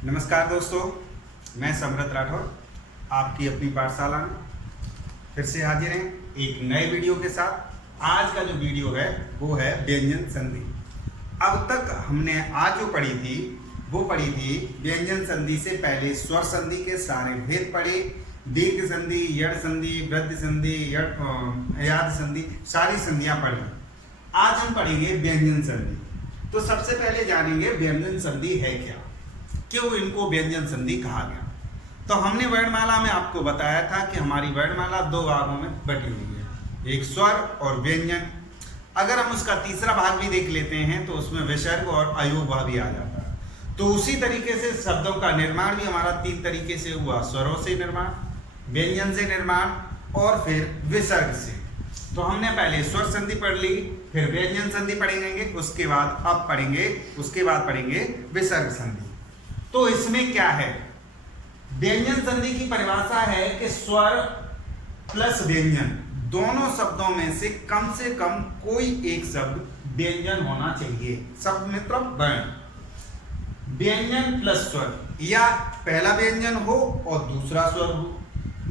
नमस्कार दोस्तों, मैं समृत राठौर आपकी अपनी पाठशाला में फिर से हाजिर हैं एक नए वीडियो के साथ। आज का जो वीडियो है वो है व्यंजन संधि। अब तक हमने आज जो पढ़ी थी वो पढ़ी थी व्यंजन संधि से पहले स्वर संधि के सारे भेद पढ़े, दीर्घ संधि, यड़ संधि, वृद्धि संधि, याद संधि, सारी संधियां पढ़ी। आज हम पढ़ेंगे व्यंजन संधि। तो सबसे पहले जानेंगे व्यंजन संधि है क्या, क्यों इनको व्यंजन संधि कहा गया। तो हमने वर्णमाला में आपको बताया था कि हमारी वर्णमाला दो भागों में बटी हुई है, एक स्वर और व्यंजन। अगर हम उसका तीसरा भाग भी देख लेते हैं तो उसमें विसर्ग और अयोगवा भी आ जाता है। तो उसी तरीके से शब्दों का निर्माण भी हमारा तीन तरीके से हुआ, स्वरों से निर्माण, व्यंजन से निर्माण और फिर विसर्ग से। तो हमने पहले स्वर संधि पढ़ ली, फिर व्यंजन संधि पढ़ेंगे, उसके बाद पढ़ेंगे विसर्ग संधि। तो इसमें क्या है, व्यंजन संधि की परिभाषा है कि स्वर प्लस व्यंजन दोनों शब्दों में से कम कोई एक शब्द व्यंजन होना चाहिए। शब्द मतलब वर्ण, व्यंजन प्लस स्वर, या पहला व्यंजन हो और दूसरा स्वर हो,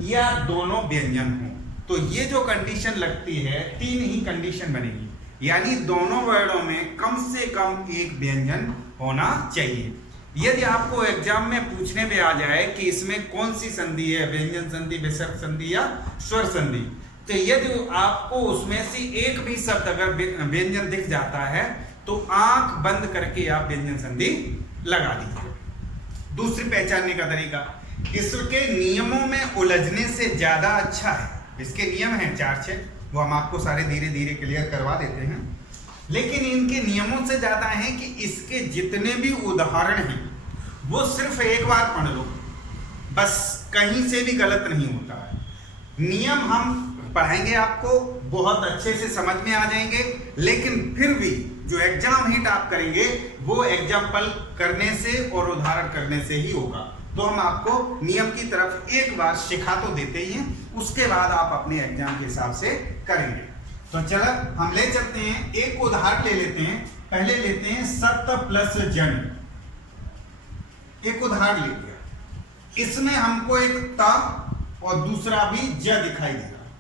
या दोनों व्यंजन हो। तो ये जो कंडीशन लगती है, तीन ही कंडीशन बनेगी, यानी दोनों वर्णों में कम से कम एक व्यंजन होना चाहिए। यदि आपको एग्जाम में पूछने में आ जाए कि इसमें कौन सी संधि है, व्यंजन संधि, विसर्ग संधि या स्वर संधि, तो यदि आपको उसमें से एक भी शब्द अगर व्यंजन दिख जाता है तो आंख बंद करके आप व्यंजन संधि लगा लीजिए। दूसरी पहचानने का तरीका, इसके नियमों में उलझने से ज्यादा अच्छा है। इसके नियम हैं 4-6, वो हम आपको सारे धीरे धीरे क्लियर करवा देते हैं, लेकिन इनके नियमों से ज्यादा है कि इसके जितने भी उदाहरण हैं वो सिर्फ एक बार पढ़ लो, बस कहीं से भी गलत नहीं होता है। नियम हम पढ़ाएंगे, आपको बहुत अच्छे से समझ में आ जाएंगे, लेकिन फिर भी जो एग्जाम हिट आप करेंगे वो एग्जाम्पल करने से और उदाहरण करने से ही होगा। तो हम आपको नियम की तरफ एक बार सिखा तो देते ही हैं, उसके बाद आप अपने एग्जाम के हिसाब से करेंगे। तो चलो हम ले चलते हैं, एक उदाहरण ले लेते हैं। पहले लेते हैं सत्य प्लस जन। एक उदाहरण ले लिया, इसमें हमको एक ता और दूसरा भी ज दिखाई दे रहा है,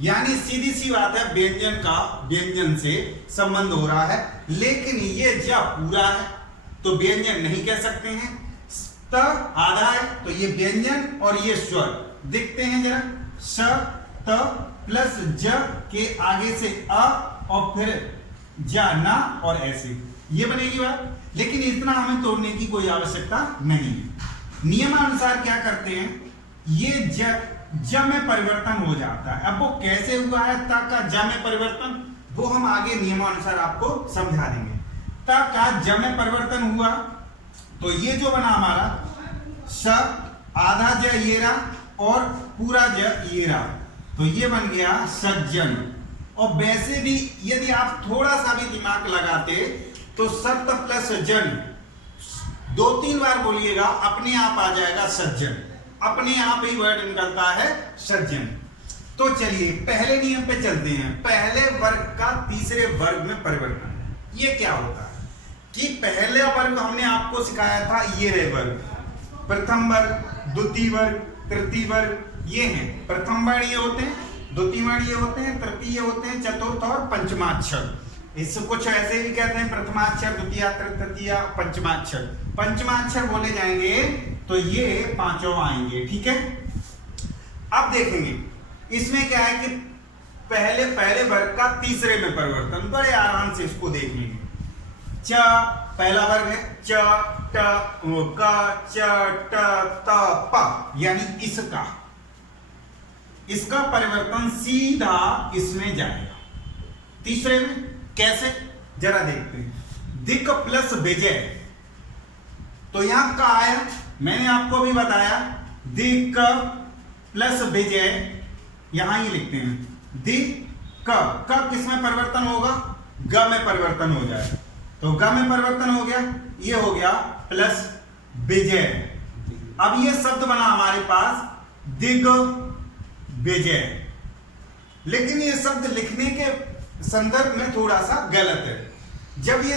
यानी सीधी सी बात है व्यंजन का व्यंजन से संबंध हो रहा है, लेकिन ये ज पूरा है तो व्यंजन नहीं कह सकते हैं। त आधा है तो ये व्यंजन और ये स्वर दिखते हैं जरा, स त प्लस ज के आगे से अ और फिर ज ना और ऐसे ये बनेगी बात। लेकिन इतना हमें तोड़ने की कोई आवश्यकता नहीं है। नियमानुसार क्या करते हैं, ये ज में परिवर्तन हो जाता है। अब वो कैसे हुआ है त का ज में परिवर्तन, वो हम आगे नियमानुसार आपको समझा देंगे। त का ज में परिवर्तन हुआ तो ये जो बना हमारा स, आधा ज ये रहा और पूरा ज ये रहा, तो ये बन गया सज्जन। और वैसे भी यदि आप थोड़ा सा भी दिमाग लगाते तो सत्य प्लस जन 2-3 बार बोलिएगा, अपने आप आ जाएगा सज्जन, अपने आप ही वर्ड निकलता है सज्जन। तो चलिए पहले नियम पे चलते हैं। पहले वर्ग का तीसरे वर्ग में परिवर्तन, ये क्या होता है कि पहले वर्ग हमने आपको सिखाया था, ये रहे वर्ग, प्रथम वर्ग, द्वितीय वर्ग, तृतीय वर्ग, ये हैं। प्रथम वर्ण ये होते हैं, द्वितीय वर्ण ये होते हैं, तृतीय होते हैं, चतुर्थ और पंचमाक्षर। इसको कुछ ऐसे भी कहते हैं, प्रथमाक्षर, द्वितीय, तृतीय, पंचमाक्षर। पंचमाक्षर बोले जाएंगे तो ये पांचों आएंगे, ठीक है। अब देखेंगे इसमें क्या है कि पहले वर्ग का तीसरे में परिवर्तन, बड़े आराम से इसको देख लेंगे। च पहला वर्ग है, च ट क च ट त प, यानी इसका परिवर्तन सीधा इसमें जाएगा तीसरे में। कैसे, जरा देखते हैं। दिक प्लस विजय, तो यहां का आया, मैंने आपको भी बताया, दिक प्लस विजय, यहां ही लिखते हैं। दिक क किस में परिवर्तन होगा, ग में परिवर्तन हो जाएगा, तो ग में परिवर्तन हो गया, ये हो गया प्लस विजय। अब ये शब्द बना हमारे पास दिग विजय, लेकिन ये शब्द लिखने के संदर्भ में थोड़ा सा गलत है। जब ये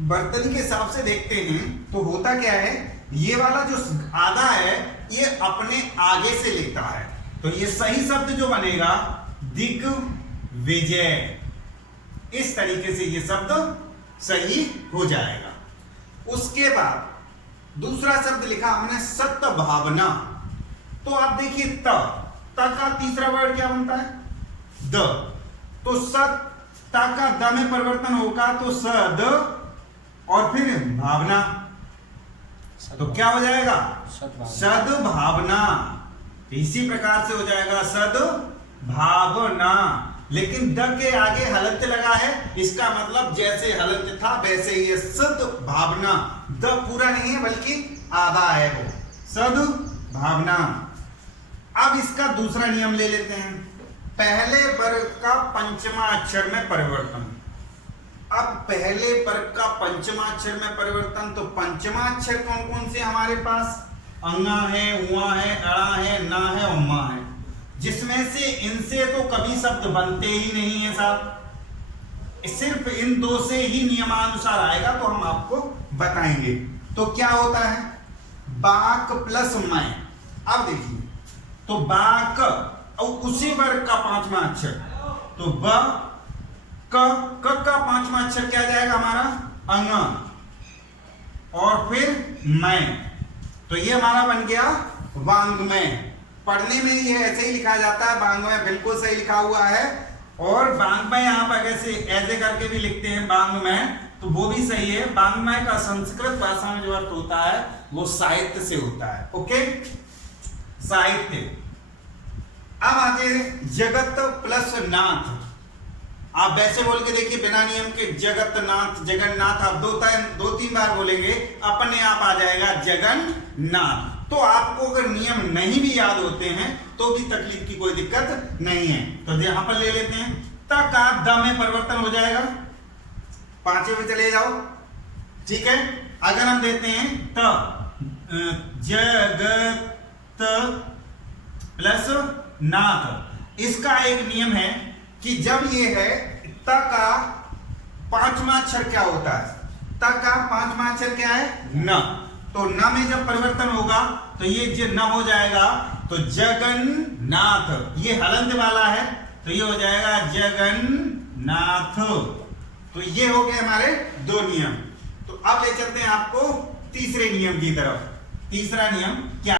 बर्तन के हिसाब से देखते हैं तो होता क्या है ये वाला जो आधा है ये अपने आगे से लेता है, तो ये सही शब्द जो बनेगा दिग्विजय। इस तरीके से ये शब्द सही हो जाएगा। उसके बाद दूसरा शब्द लिखा हमने सत्य भावना। तो आप देखिए त का तीसरा वर्ड क्या बनता है? द। तो सत का द में परिवर्तन होगा तो सद और फिर भावना, तो क्या हो जाएगा? सद्भावना। इसी प्रकार से हो जाएगा सद्भावना। लेकिन द के आगे हलंत लगा है, इसका मतलब जैसे हलंत था वैसे ये सद्भावना। द पूरा नहीं है बल्कि आधा है, वो सद्भावना। अब इसका दूसरा नियम ले लेते हैं, पहले वर्ग का पंचमा अक्षर में परिवर्तन। अब पहले वर्ग का पंचमा अक्षर में परिवर्तन, तो पंचमा अक्षर कौन कौन से हमारे पास? अंगा है, उआ है, अड़ा है, ना है, उम्मा है, जिसमें से इनसे तो कभी शब्द बनते ही नहीं है साहब, सिर्फ इन दो से ही नियमानुसार आएगा, तो हम आपको बताएंगे। तो क्या होता है? बाक प्लस मैं। अब देखिए, तो बाक और उसी वर्ग का पांचवा अक्षर, तो ब क का पांचवा अक्षर क्या जाएगा हमारा? अंग, और फिर मैं, तो ये हमारा बन गया वांग्मय। पढ़ने में ये ऐसे ही लिखा जाता है, वांग्मय बिल्कुल सही लिखा हुआ है। और वांग्मय यहाँ पर ऐसे करके भी लिखते हैं वांग्मय, तो वो भी सही है। वांग्मय का संस्कृत भाषा में जो अर्थ होता है वो साहित्य से होता है। ओके, साहित्य। अब आते जगत प्लस नाथ। आप वैसे बोल के देखिए बिना नियम के, जगतनाथ, जगन्नाथ, आप दो तीन बार बोलेंगे अपने आप आ जाएगा जगन्नाथ। तो आपको अगर नियम नहीं भी याद होते हैं तो भी तकलीफ की कोई दिक्कत नहीं है। तो यहां पर ले लेते हैं, त का द में परिवर्तन हो जाएगा, पांचवे में चले जाओ, ठीक है। अगर हम देते हैं त जगत प्लस नाथ, इसका एक नियम है कि जब ये है त का पांचवा अक्षर क्या होता है? त का पांचवा अक्षर क्या है? न। तो न में जब परिवर्तन होगा तो ये जो न हो जाएगा तो जगन्नाथ, ये हलंत वाला है तो ये हो जाएगा जगन्नाथ। तो ये हो गए हमारे दो नियम। तो अब ले चलते हैं आपको तीसरे नियम की तरफ। तीसरा नियम क्या?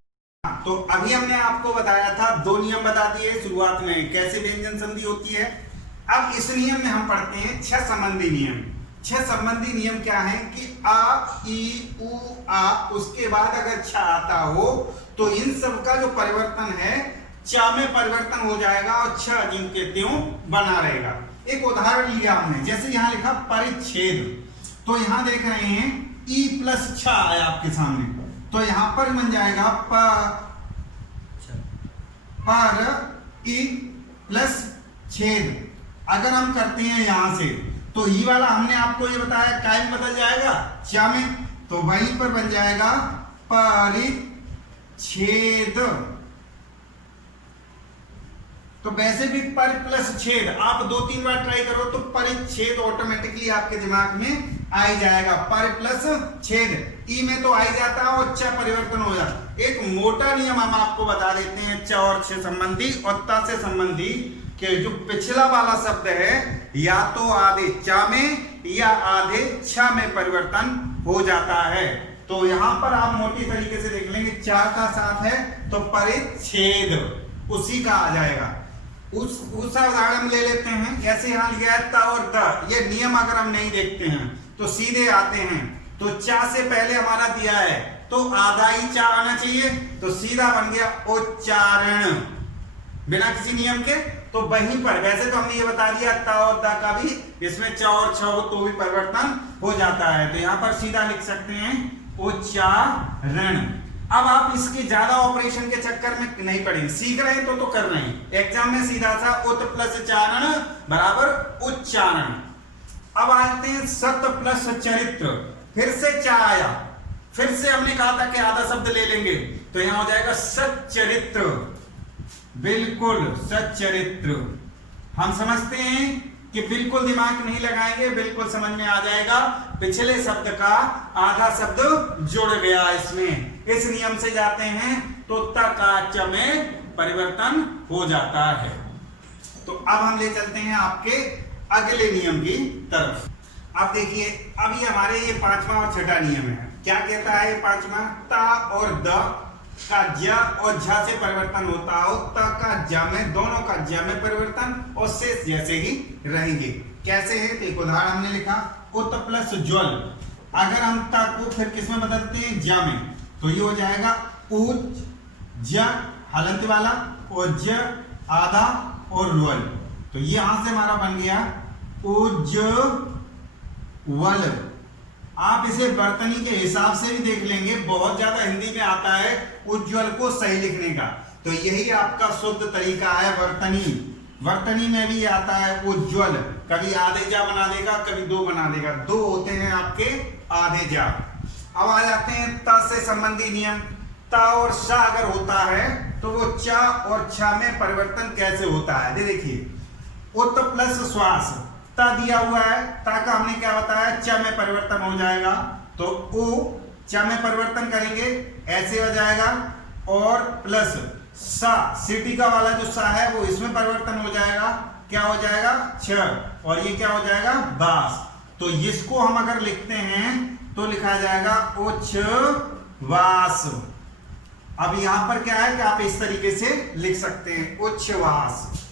तो अभी हमने आपको बताया था, दो नियम बता दिए शुरुआत में कैसे व्यंजन संधि होती है। अब इस नियम में हम पढ़ते हैं छह संबंधी नियम। छह संबंधी नियम क्या है कि आ, ई, उ, आ, उसके बाद अगर छ आता हो तो इन सब का जो परिवर्तन है च में परिवर्तन हो जाएगा और छ जिन के त्यों बना रहेगा। एक उदाहरण लिया हमने, जैसे यहाँ लिखा परिच्छेद, तो यहाँ देख रहे हैं ई प्लस छ आया आपके सामने, तो यहां पर बन जाएगा पर ई प्लस छेद। अगर हम करते हैं यहां से तो ई वाला हमने आपको ये बताया काय में बदल जाएगा चा में, तो वहीं पर बन जाएगा परिच्छेद। तो वैसे भी पर प्लस छेद आप दो तीन बार ट्राई करो तो परिच्छेद ऑटोमेटिकली आपके दिमाग में आ ही जाएगा। पर प्लस छेद, ई में तो आ ही जाता है और च परिवर्तन हो जाता। एक मोटा नियम हम आपको बता देते हैं च और छ संबंधी और त से संबंधी, कि जो पिछला वाला शब्द है या तो आधे च में या आधे छ में परिवर्तन हो जाता है। तो यहां पर आप मोटी तरीके से देख लेंगे, च का साथ है तो परिच्छेद उसी का आ जाएगा। उसका उदाहरण ले लेते हैं, जैसे यहाँ लिया है त और द, ये नियम अगर हम नहीं देखते हैं तो सीधे आते हैं। तो चा से पहले हमारा दिया है तो आधा ही चा आना चाहिए, तो सीधा बन गया उच्चारण बिना किसी नियम के। तो वहीं पर वैसे तो हमने ये बता दिया त और द का भी इसमें च और छ हो तो भी परिवर्तन हो जाता है, तो यहाँ पर सीधा लिख सकते हैं उच्चारण। अब आप इसके ज्यादा ऑपरेशन के चक्कर में नहीं पड़ेंगे, सीख रहे हैं तो कर रहे हैं। एग्जाम में सीधा सा उत प्लस चारण बराबर उच्चारण। अब आते हैं सत प्लस चरित्र, फिर से चा आया, फिर से हमने कहा था कि आधा शब्द ले लेंगे, तो यहां हो जाएगा सच्चरित्र। बिल्कुल सच्चरित्र। हम समझते हैं कि बिल्कुल दिमाग नहीं लगाएंगे, बिल्कुल समझ में आ जाएगा। पिछले शब्द का आधा शब्द जुड़ गया इसमें, इस नियम से जाते हैं तो त का च में परिवर्तन हो जाता है। तो अब हम ले चलते हैं आपके अगले नियम की तरफ। अब देखिए, अभी हमारे ये पांचवा और छठा नियम है। क्या कहता है पांचवा? ता और द का ज और झ से परिवर्तन होता हो, त का ज में, दोनों का ज में परिवर्तन और शेष जैसे ही रहेंगे। कैसे है? तो एक उदाहरण हमने लिखा, उत प्लस ज्वल। अगर हम ता को फिर किस में बदलते हैं? ज में, तो ये हो जाएगा उज ज हलंत वाला और ज आधा और ज्वल। तो ये यहां से हमारा बन गया उज्ज्वल। आप इसे वर्तनी के हिसाब से भी देख लेंगे, बहुत ज्यादा हिंदी में आता है उज्ज्वल को सही लिखने का, तो यही आपका शुद्ध तरीका है वर्तनी। वर्तनी में भी आता है उज्ज्वल, कभी आधे जा बना देगा, कभी दो बना देगा, दो होते हैं आपके आधे जा। अब आ जाते हैं त से संबंधी नियम। त और श अगर होता है तो वो च और छ में परिवर्तन कैसे होता है? देखिए, उत प्लस श्वास, ता दिया हुआ है, ता का हमने क्या बताया? च में परिवर्तन हो जाएगा, तो उ च में परिवर्तन करेंगे, ऐसे हो जाएगा, और प्लस सा, सिटी का वाला जो सा है वो इसमें परिवर्तन हो जाएगा, क्या हो जाएगा? छ, और ये क्या हो जाएगा? बास। तो इसको हम अगर लिखते हैं तो लिखा जाएगा उच्छ्वास। अब यहां पर क्या है कि आप इस तरीके से लिख सकते हैं उच्छ्वास।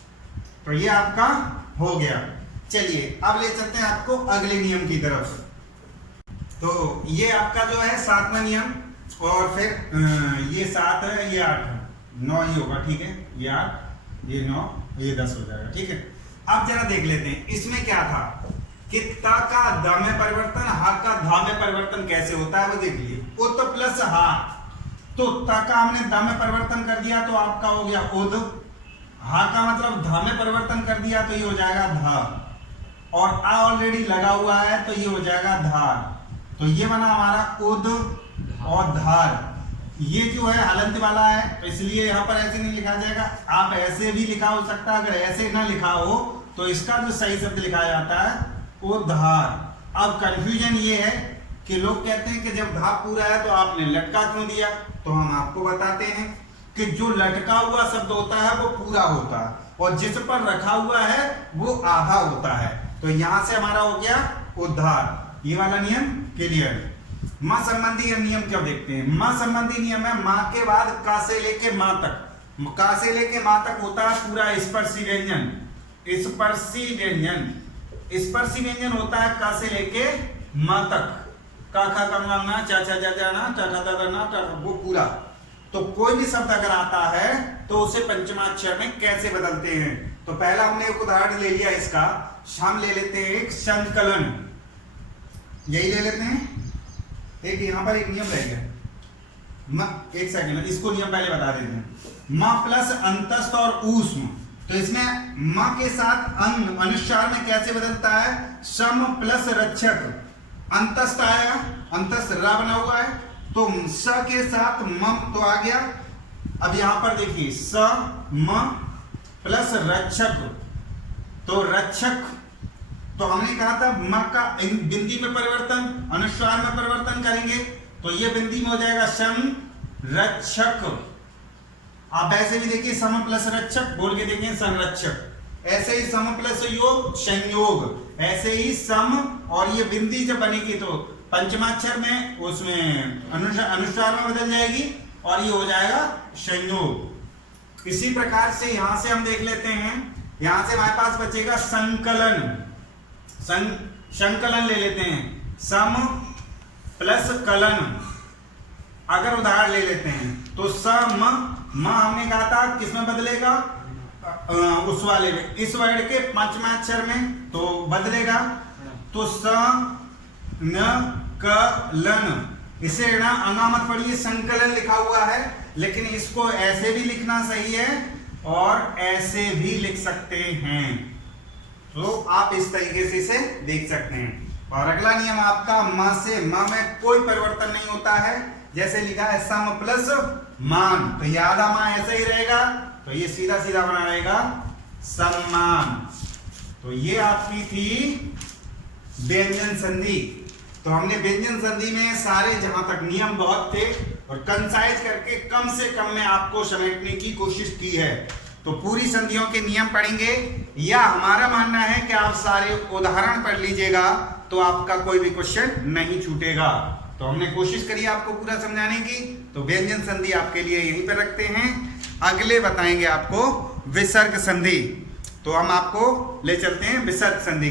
तो ये आपका हो गया। चलिए अब ले चलते हैं आपको अगले नियम की तरफ। तो ये आपका जो है 7वां नियम, और फिर ये 7 है, ये 8 है, 9 ही होगा, ठीक है, ये 8, ये 9, ये 10 हो जाएगा, ठीक है। अब जरा देख लेते हैं इसमें क्या था कि ता का द में परिवर्तन, हा का धा में परिवर्तन कैसे होता है वो देख लिए। उत प्लस हा, तो ता का हमने द में परिवर्तन कर दिया तो आपका हो गया उद। हा का मतलब धा में परिवर्तन कर दिया तो ये हो जाएगा धा, और आ ऑलरेडी लगा हुआ है तो ये हो जाएगा धार। तो ये बना हमारा उद और धार। ये जो है हलंत वाला है तो इसलिए यहाँ पर ऐसे नहीं लिखा जाएगा, आप ऐसे भी लिखा हो सकता है। अगर ऐसे ना लिखा हो तो इसका जो सही शब्द लिखा जाता है उद्धार। अब कंफ्यूजन ये है कि लोग कहते हैं कि जब धा पूरा है तो आपने लटका क्यों दिया? तो हम आपको बताते हैं कि जो लटका हुआ शब्द होता है वो पूरा होता है, और जिस पर रखा हुआ है वो आधा होता है। तो यहां से हमारा हो गया उद्धार। ये वाला नियम क्लियर। मां संबंधी नियम क्या देखते हैं? मां संबंधी नियम है मां के बाद का से लेके मां तक। का से लेके मां तक होता है पूरा स्पर्शी व्यंजन। स्पर्शी व्यंजन, स्पर्शी व्यंजन होता है का से लेके मां तक। का खा कंगाना चा छा जा जाना टा ठा दा ना टा, वो पूरा। तो कोई भी शब्द अगर आता है तो उसे पंचमाक्षर में कैसे बदलते हैं? तो पहला हमने एक उदाहरण ले लिया इसका, हम ले लेते हैं एक संकलन, यही ले लेते हैं। एक यहां पर एक नियम रह गया, एक सेकंड, इसको नियम पहले बता देते हैं। मां प्लस अंतस्थ और ऊष्म, तो इसमें मां के साथ अन अनुस्वार में कैसे बदलता है? सम प्लस रक्षक, अंतस्थ आएगा, अंतस्थ रा बना हुआ है तो स के साथ मम तो आ गया। अब यहां पर देखिए स म प्लस रक्षक, तो रक्षक, तो हमने कहा था म का बिंदी में परिवर्तन, अनुस्वार में परिवर्तन करेंगे तो ये बिंदी में हो जाएगा सम रक्षक। आप ऐसे भी देखिए सम प्लस रक्षक, बोल के देखिए संरक्षक। ऐसे ही सम प्लस योग संयोग, ऐसे ही सम, और ये बिंदी जब बनेगी तो पंचमाक्षर में उसमें अनुस्वार में बदल जाएगी और ये हो जाएगा संयोग। इसी प्रकार से यहां से हम देख लेते हैं, यहां से हमारे पास बचेगा संकलन। संकलन ले लेते हैं, सम प्लस कलन। अगर उदाहरण ले लेते हैं तो सम म हमने कहा था किसमें बदलेगा? उस वाले में, इस वर्ड के पंचमाक्षर में तो बदलेगा। तो स न क लन, इसे ना अंगा मत पढ़िए, संकलन लिखा हुआ है, लेकिन इसको ऐसे भी लिखना सही है और ऐसे भी लिख सकते हैं। तो आप इस तरीके से इसे देख सकते हैं। और अगला नियम आपका म से म में कोई परिवर्तन नहीं होता है, जैसे लिखा है सम प्लस मान, तो ये आधा मान ऐसे ही रहेगा, तो ये सीधा सीधा बना रहेगा सम्मान। तो तो ये आपकी थी व्यंजन संधि। तो हमने व्यंजन संधि में सारे जहां तक नियम बहुत थे और कंसाइज करके कम से कम में आपको समेटने की कोशिश की है। तो पूरी संधियों के नियम पढ़ेंगे, या हमारा मानना है कि आप सारे उदाहरण पढ़ लीजिएगा तो आपका कोई भी क्वेश्चन नहीं छूटेगा। तो हमने कोशिश करी आपको पूरा समझाने की। तो व्यंजन संधि आपके लिए यहीं पर रखते हैं। अगले बताएंगे आपको विसर्ग संधि। तो हम आपको ले चलते हैं विसर्ग संधि।